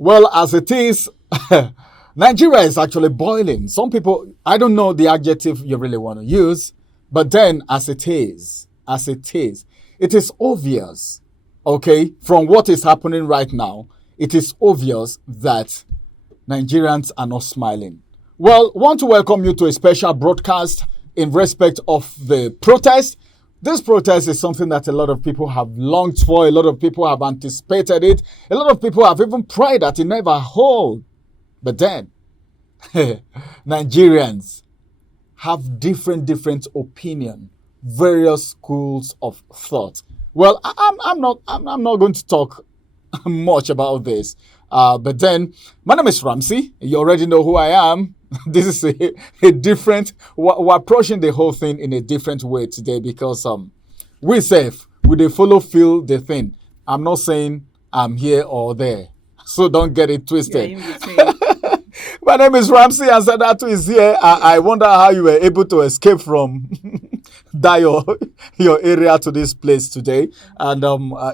Well, as it is, Nigeria is actually boiling. Some people, I don't know the adjective you really want to use, but then it is obvious, okay, from what is happening right now, it is obvious that Nigerians are not smiling. Well, want to welcome you to a special broadcast in respect of the protest. This protest is something that a lot of people have longed for. A lot of people have anticipated it. A lot of people have even prayed that it never hold. But then, Nigerians have different opinion, various schools of thought. Well, I'm not going to talk much about this. But then, my name is Ramsey. You already know who I am. This is a different. We're approaching the whole thing in a different way today because we feel the thing. I'm not saying I'm here or there, so don't get it twisted. My name is Ramsey and Sadatu is here. I wonder how you were able to escape from your area to this place today. And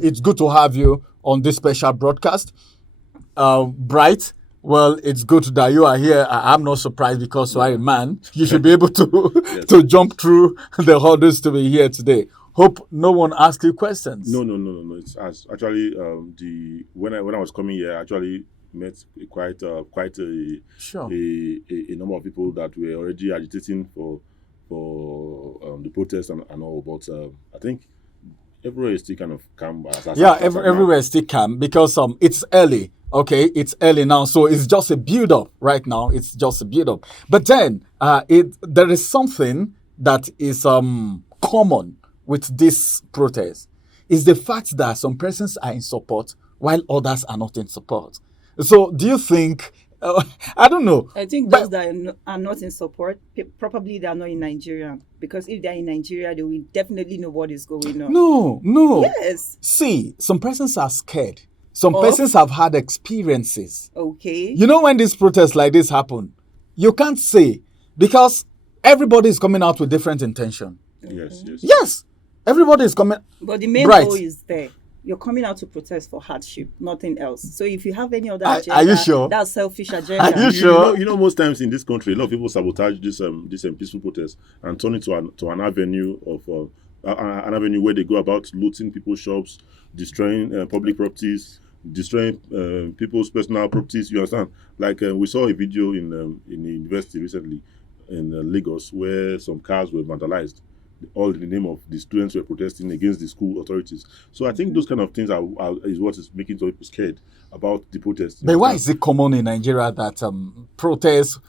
it's good to have you on this special broadcast. Bright, well, it's good that you are here. I'm not surprised because you are a man. You should be able to Yes. to jump through the hurdles to be here today. Hope no one asked you questions. No. It's actually when I was coming here, I actually met quite a Sure. a number of people that were already agitating for the protest and all. But I think everywhere is still kind of calm. Everywhere is still calm because it's early. Okay, it's early now, so it's just a build-up right now. It's just a build-up. But then there is something that is common with this protest. Is the fact that some persons are in support while others are not in support. So do you think? I don't know. I think those that are not in support, probably they are not in Nigeria. Because if they are in Nigeria, they will definitely know what is going on. No. Yes. See, some persons are scared. Some persons have had experiences. Okay. You know when these protests like this happen, you can't say because everybody is coming out with different intention. Yes, everybody is coming. But the main goal is there. You're coming out to protest for hardship, nothing else. So if you have any other agenda, are you sure? That's selfish agenda. Are you sure? You know, most times in this country, a lot of people sabotage this peaceful protest and turn it to an avenue of an avenue where they go about looting people's shops, destroying public properties, destroying people's personal properties. You understand? Like we saw a video in the university recently in Lagos where some cars were vandalized, all in the name of the students were protesting against the school authorities. So I think those kind of things is what is making some people scared about the protests. But why is it common in Nigeria that protest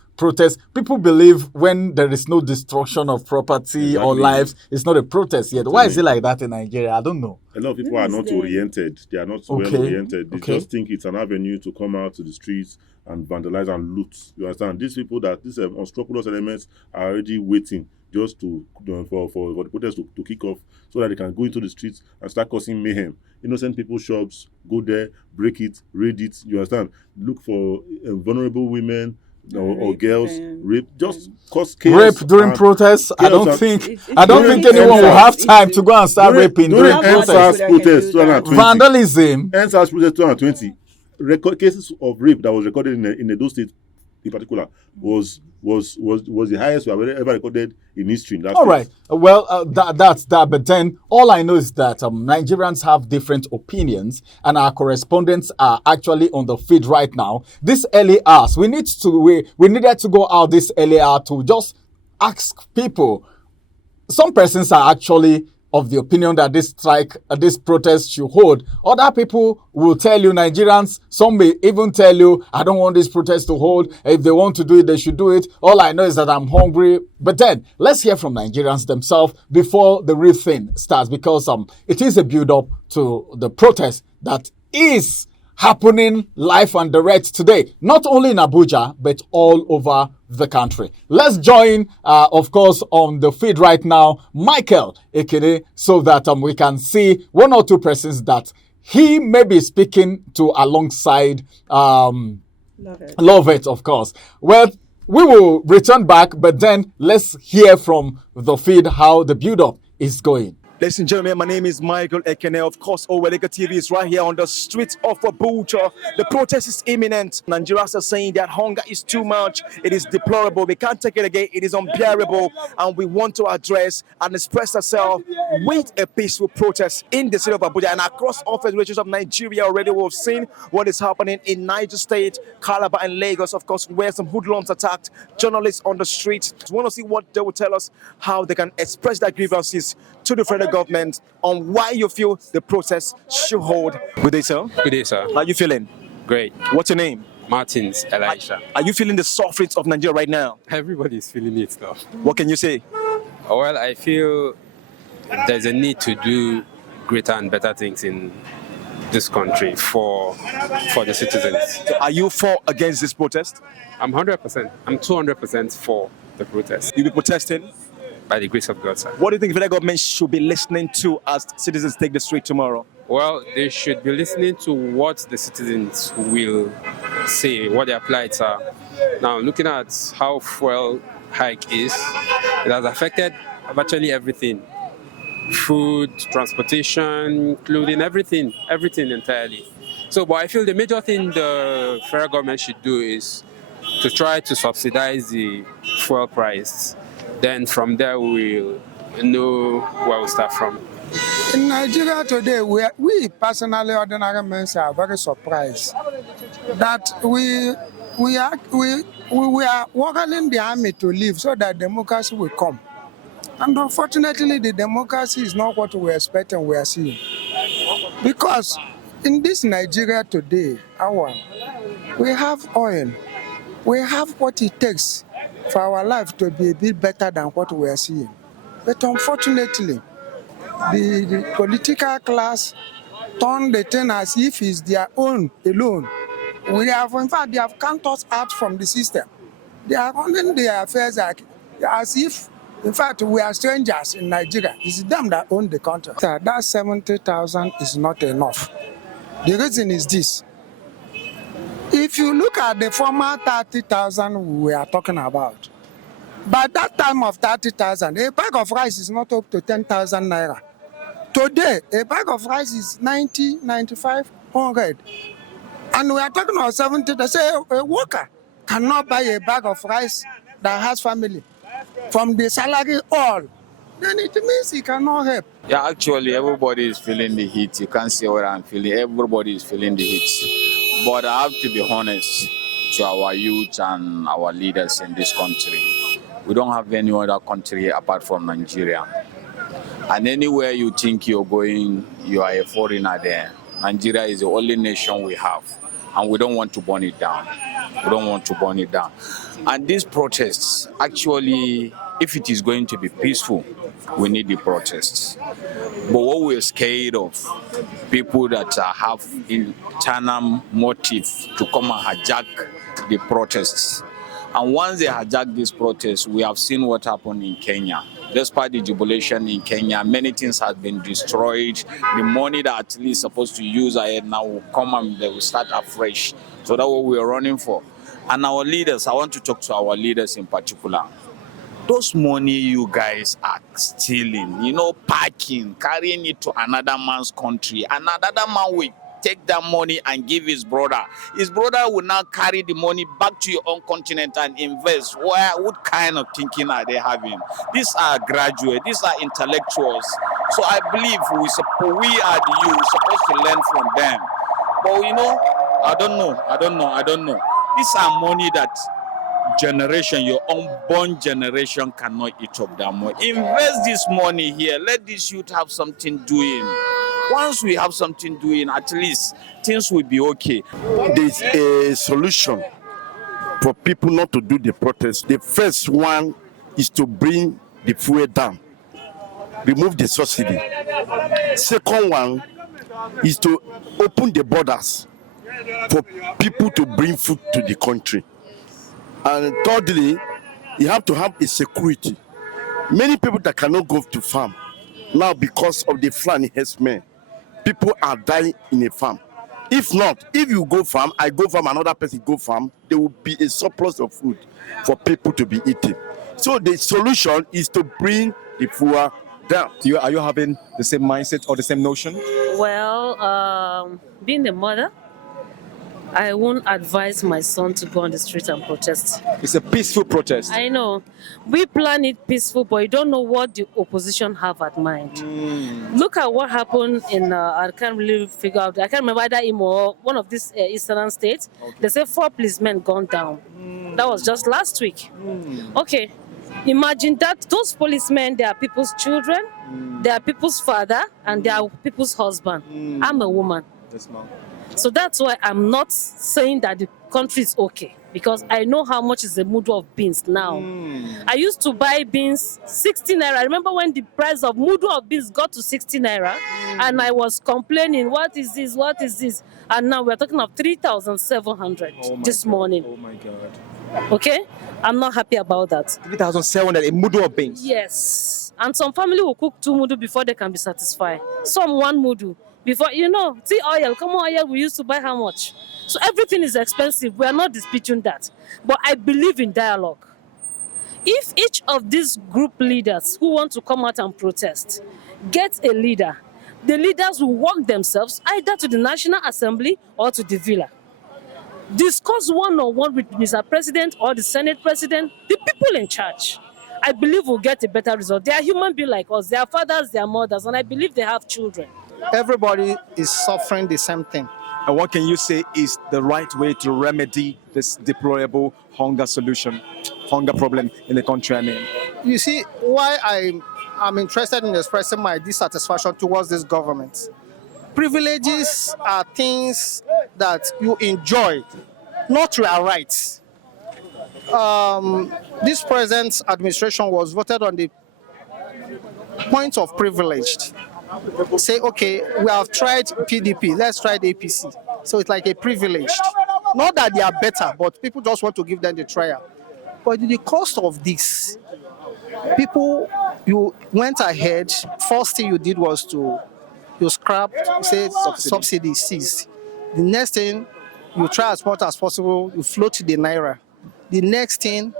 people believe when there is no destruction of property or lives, it's not a protest yet? Why is it like that in Nigeria? I don't know. A lot of people are not oriented. They are not well oriented. They just think it's an avenue to come out to the streets and vandalize and loot. You understand? These people these unscrupulous elements are already waiting just for the protest to kick off so that they can go into the streets and start causing mayhem. Innocent people's shops, go there, break it, raid it. You understand? Look for vulnerable women or girls, rape, just cause chaos. Rape during protests? I don't think anyone will have time to go and start raping during protests. Protest 2020. Vandalism. NSAS protest 2020. Cases of rape that was recorded in Edo State in particular was the highest we have ever recorded in history. All right. Well, that's that. But then all I know is that Nigerians have different opinions, and our correspondents are actually on the feed right now. This early hours, we needed to go out this early hour to just ask people. Some persons are actually of the opinion that this protest should hold. Other people will tell you, Nigerians, some may even tell you, I don't want this protest to hold. If they want to do it, they should do it. All I know is that I'm hungry. But then, let's hear from Nigerians themselves before the real thing starts, because it is a build-up to the protest that is happening live and direct today, not only in Abuja, but all over the country. Let's join, of course, on the feed right now, Michael Ekene, so that we can see one or two persons that he may be speaking to alongside Love It, of course. Well, we will return back, but then let's hear from the feed how the build-up is going. Ladies and gentlemen, my name is Michael Ekene. Of course, Oweleke TV is right here on the streets of Abuja. The protest is imminent. Nigerians are saying that hunger is too much. It is deplorable. We can't take it again. It is unbearable. And we want to address and express ourselves with a peaceful protest in the city of Abuja and across all federations of Nigeria. Already we've seen what is happening in Niger State, Calabar, and Lagos, of course, where some hoodlums attacked journalists on the streets. We want to see what they will tell us, how they can express their grievances to the federal government on why you feel the process should hold. Good day, sir. Good day, sir. How are you feeling? Great. What's your name? Martins, Elisha. Are you feeling the sufferings of Nigeria right now? Everybody's feeling it though. What can you say? Well, I feel there's a need to do greater and better things in this country for the citizens. Are you for against this protest? I'm 100%. I'm 200% for the protest. You'll be protesting? By the grace of God, sir. What do you think the federal government should be listening to as citizens take the street tomorrow? Well, they should be listening to what the citizens will say, what their plights are. Now, looking at how fuel hike is, it has affected virtually everything. Food, transportation, clothing, everything entirely. So, but I feel the major thing the federal government should do is to try to subsidize the fuel price. Then from there we'll know where we start from. In Nigeria today, we personally, ordinary men, are very surprised that we are working in the army to live so that democracy will come. And unfortunately, the democracy is not what we expect and we are seeing. Because in this Nigeria today, we have oil, we have what it takes for our life to be a bit better than what we are seeing. But unfortunately, the political class turn the thing as if it's their own alone. In fact, they have count us out from the system. They are running their affairs as if, in fact, we are strangers in Nigeria. It's them that own the country. That 70,000 is not enough. The reason is this. If you look at the former 30,000 we are talking about, by that time of 30,000, a bag of rice is not up to 10,000 naira. Today, a bag of rice is 90, 95, 100. And we are talking about 70. They say a worker cannot buy a bag of rice that has family from the salary all. Then it means he cannot help. Yeah, actually, everybody is feeling the heat. You can't say what I'm feeling. Everybody is feeling the heat. But I have to be honest to our youth and our leaders in this country. We don't have any other country apart from Nigeria. And anywhere you think you're going, you are a foreigner there. Nigeria is the only nation we have. And we don't want to burn it down. We don't want to burn it down. And these protests, actually, if it is going to be peaceful, we need the protests. But what we're scared of, people that have internal motive to come and hijack the protests. And once they hijack these protests, we have seen what happened in Kenya. Despite the jubilation in Kenya, many things have been destroyed. The money that at least supposed to use ahead now will come and they will start afresh. So that's what we're running for. And our leaders, I want to talk to our leaders in particular. Those money you guys are stealing, packing, carrying it to another man's country. Another man will take that money and give his brother. His brother will now carry the money back to your own continent and invest. What kind of thinking are they having? These are graduates, these are intellectuals. So I believe we are the youth supposed to learn from them. But I don't know. These are money that your unborn generation cannot eat up that money. Invest this money here. Let this youth have something doing. Once we have something doing, at least things will be okay. There's a solution for people not to do the protest. The first one is to bring the fuel down, remove the subsidy. Second one is to open the borders for people to bring food to the country. And thirdly, you have to have a security. Many people that cannot go to farm now because of the flood herdsmen, people are dying in a farm. If not, if you go farm, I go farm, another person go farm, there will be a surplus of food for people to be eating. So the solution is to bring the fuel down. Are you having the same mindset or the same notion? Well, being a mother, I won't advise my son to go on the street and protest. It's a peaceful protest. I know. We plan it peaceful, but you don't know what the opposition have at mind. Look at what happened in, I can't really figure out, I can't remember either Imo or one of these eastern states. Okay. They say 4 policemen gone down. That was just last week. Okay. Imagine that those policemen, they are people's children, they are people's father, and they are people's husband. I'm a woman. Yes, ma'am. So that's why I'm not saying that the country is okay, because I know how much is the mudu of beans now. I used to buy beans 60 naira. I remember when the price of mudu of beans got to 60 naira, and I was complaining, what is this, what is this? And now we're talking of 3,700 this morning. Oh my God. Okay? I'm not happy about that. 3,700, a mudu of beans? Yes. And some family will cook 2 mudu before they can be satisfied. Some 1 mudu. Before, see oil, common oil, we used to buy how much? So everything is expensive. We are not disputing that. But I believe in dialogue. If each of these group leaders who want to come out and protest gets a leader, the leaders will work themselves either to the National Assembly or to the Villa. Discuss one-on-one with Mr. President or the Senate President, the people in charge. I believe we'll get a better result. They are human beings like us. They are fathers, they are mothers, and I believe they have children. Everybody is suffering the same thing. And what can you say is the right way to remedy this deplorable hunger problem in the country? I mean, you see, why I'm interested in expressing my dissatisfaction towards this government. Privileges are things that you enjoy, not your rights. This present administration was voted on the point of privileged. Say, okay, we have tried PDP, let's try the APC. So it's like a privilege. Not that they are better, but people just want to give them the trial. But the cost of this, people, you went ahead, first thing you did was you scrap, say subsidy ceased. The next thing, you try as much as possible, you float the naira. The next thing,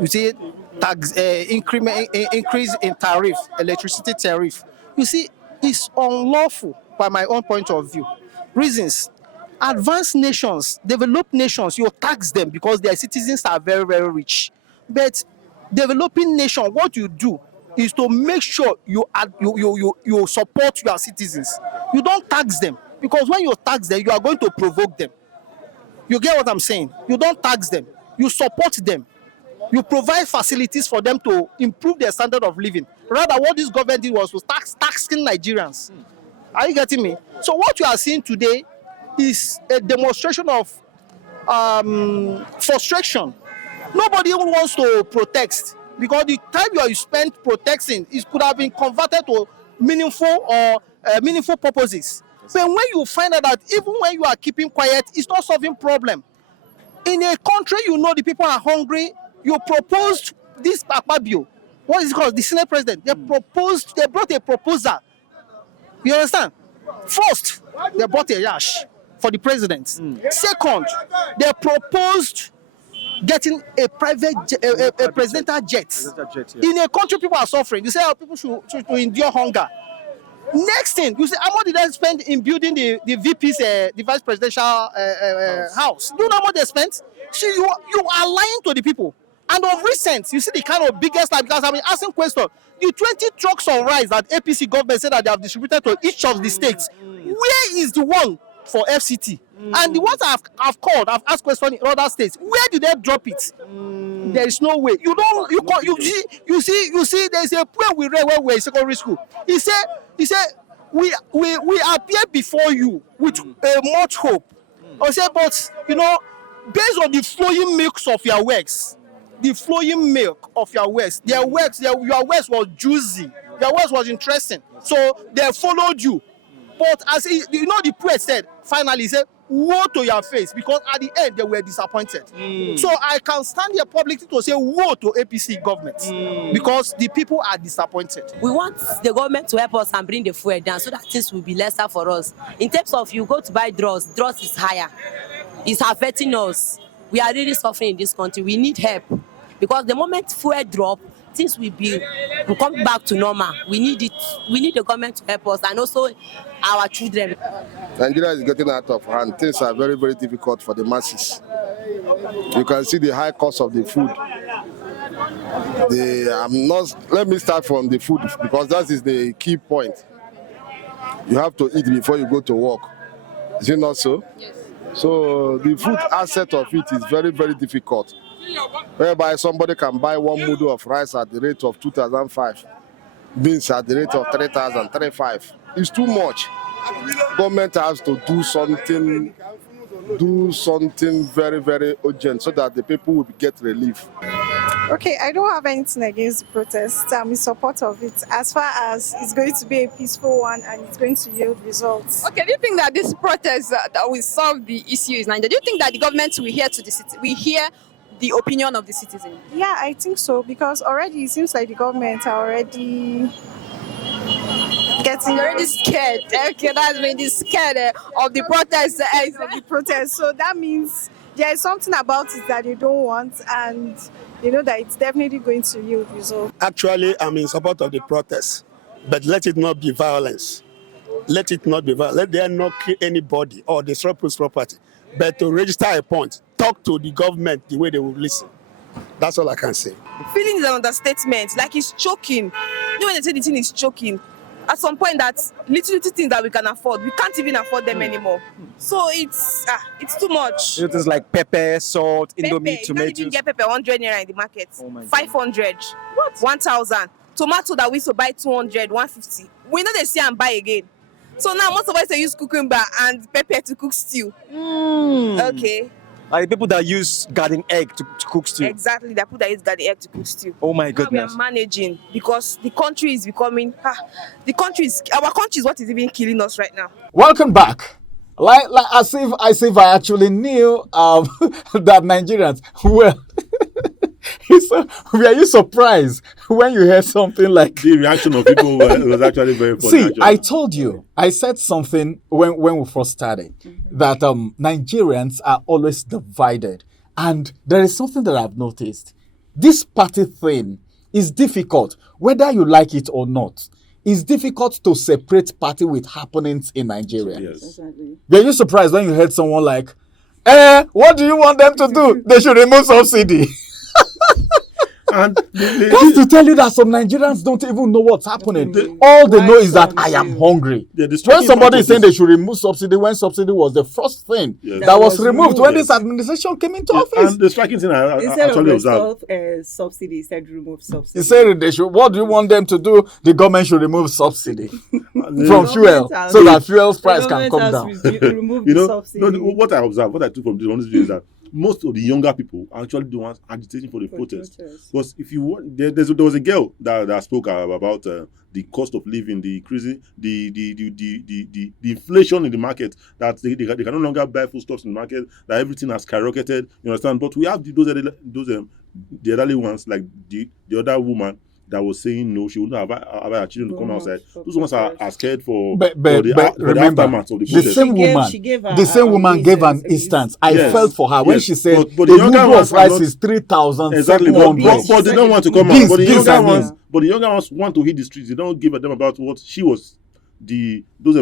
you see tax increase in tariff, electricity tariff. You see, it's unlawful by my own point of view. Reasons: advanced nations, developed nations, you tax them because their citizens are very, very rich. But developing nation, what you do is to make sure you support your citizens. You don't tax them, because when you tax them, you are going to provoke them. You get what I'm saying? You don't tax them, you support them. You provide facilities for them to improve their standard of living. Rather, what this government did was taxing Nigerians. Are you getting me? So what you are seeing today is a demonstration of frustration. Nobody even wants to protest, because the time you spent protesting, it could have been converted to meaningful purposes. But when you find out that even when you are keeping quiet, it's not solving problem. In a country, the people are hungry. You proposed this palpable. What is it called? The Senate President. They brought a proposal. You understand? First, they brought a yash for the president. Second, they proposed getting a private presidential jet. In a country, people are suffering. You say people should endure hunger. Next thing, you say, how much did they spend in building the VP's, the vice presidential house? Do you know how much they spent? See, you are lying to the people. And of recent, you see the kind of biggest lie, because I've been asking questions. The 20 trucks of rice that APC government said that they have distributed to each of the states, where is the one for FCT? And the ones I've called, I've asked questions in other states, where did they drop it? There is no way. You see, there's a poem we read when we were in secondary school. He said, we appear before you with much hope. I said, but based on the flowing milks of your works, your works was juicy, your works was interesting, so they followed you. But as the poet said, finally, he said, woe to your face, because at the end they were disappointed. So I can stand here publicly to say woe to APC government, because the people are disappointed. We want the government to help us and bring the fuel down so that things will be lesser for us. In terms of you go to buy drugs is higher. It's affecting us. We are really suffering in this country. We need help, because the moment fuel drop, things will come back to normal. We need it. We need the government to help us, and also our children. Nigeria is getting out of hand. Things are very, very difficult for the masses. You can see the high cost of the food. Let me start from the food because that is the key point. You have to eat before you go to work. Is it not so? Yes. So the food aspect of it is very, very difficult. Whereby somebody can buy one mudu of rice at the rate of 2,005, beans at the rate of 3,000, 3,500. It's too much. Government has to do something very, very urgent so that the people will get relief. Okay, I don't have anything against the protest. I'm in support of it as far as it's going to be a peaceful one and it's going to yield results. Okay, do you think that this protest that will solve the issue in Nigeria? Do you think that the government will hear to the city, will hear the opinion of the citizen? Yeah, I think so because already it seems like the government are already already scared. Okay, that's really scared of the protest. So that means there is something about it that they don't want, and you know that it's definitely going to yield results. Actually, I'm in support of the protest, but let it not be violence. Let it not be violent. Let there not kill anybody or destroy people's property, but to register a point, talk to the government the way they will listen. That's all I can say. Feeling is an understatement, like it's choking. You know when they say the thing is choking, at some point that little things that we can afford, we can't even afford them anymore. So it's too much. It is like pepper, salt, Pepper, indomie, you tomatoes. can't even get pepper 100 naira in the market. Oh my God. 500. What? 1,000. Tomato that we used to buy 200, 150. We know they see and buy again. So now most of us use cucumber and pepper to cook stew. Okay. Like people that use garden egg to cook stew. Exactly, the people that use garden egg to cook stew. Oh my Now goodness. we are managing because the country is becoming. Our country is what is even killing us right now. Welcome back. Like as if I actually knew that Nigerians well. Were you surprised when you heard something like the reaction of people was actually very funny? See, actually. I told you, I said something when we first started that Nigerians are always divided, and there is something that I've noticed. This party thing is difficult, whether you like it or not. It's difficult to separate party with happenings in Nigeria. Yes. Exactly. Were you surprised when you heard someone like, what do you want them to do? They should remove subsidy. And that's to tell you that some Nigerians don't even know what's happening. All they know is that I am hungry. When somebody is saying they should remove subsidy, when subsidy was the first thing that was removed when this administration came into office. And the striking thing I actually observed. Subsidy, he said remove subsidy. He said they should. What do you want them to do? The government should remove subsidy from fuel so that fuel's price can come down. You know, what I observed, what I took from this one is that most of the younger people are actually the ones agitating for the protest. Because if you want, there was a girl that spoke about the cost of living, the increasing, the inflation in the market, that they can no longer buy foodstuffs in the market, that everything has skyrocketed. You understand? But we have the elderly ones, like the other woman that was saying no, she wouldn't have her children to come outside. Those ones are scared for the aftermath of the protest. The same woman gave an instance. I felt for her when she said but the mudu of rice is 3,700. Exactly, but they don't want to come out. But the younger ones want to hit the streets. They don't give a damn about what she was, those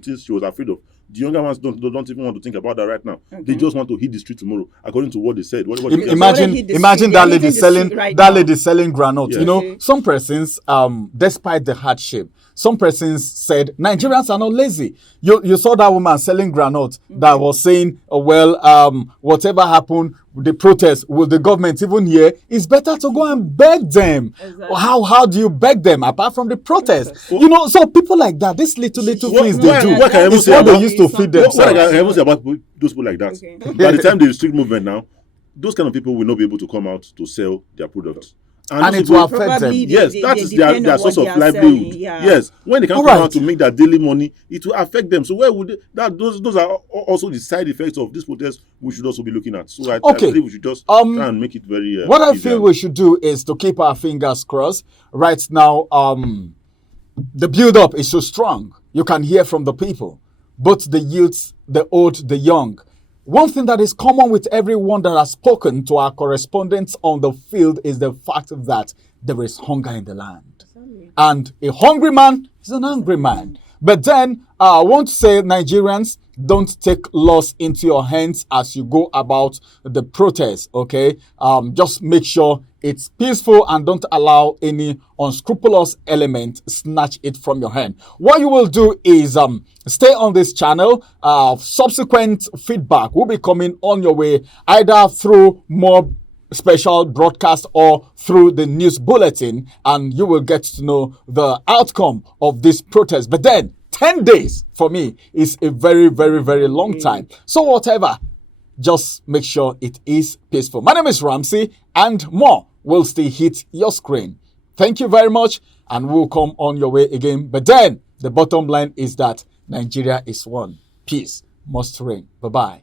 things she was afraid of. The younger ones don't even want to think about that right now. They just want to hit the street tomorrow, according to what they said. Imagine that lady selling groundnut. Yes. You know, some persons, despite the hardship, some persons said Nigerians are not lazy. You saw that woman selling groundnut that was saying, whatever happened, the protest, will the government even hear? It's better to go and beg them. Exactly. How do you beg them apart from the protest? You know, so people like that, these little things they do, it's what they used to feed themselves. What I can say about those people like that, by the time the street movement now, those kind of people will not be able to come out to sell their products. And it will affect them. Yes, that is their source of livelihood. Yes, when they can come out to make their daily money, it will affect them. So where would those are also the side effects of this protest we should also be looking at. So I believe we should just try and make it very. What I feel we should do is to keep our fingers crossed. Right now, the build-up is so strong. You can hear from the people, both the youths, the old, the young. one thing that is common with everyone that has spoken to our correspondents on the field is the fact that there is hunger in the land. And a hungry man is an angry man. But then I want to say, Nigerians, don't take laws into your hands as you go about the protest, okay? Just make sure it's peaceful and don't allow any unscrupulous element snatch it from your hand. What you will do is stay on this channel. Subsequent feedback will be coming on your way, either through more special broadcast or through the news bulletin, and you will get to know the outcome of this protest. But then 10 days for me is a very, very, very long time. So whatever, just make sure it is peaceful. My name is Ramsey, and more will still hit your screen. Thank you very much, and we'll come on your way again. But then the bottom line is that Nigeria is one. Peace must reign. Bye-bye.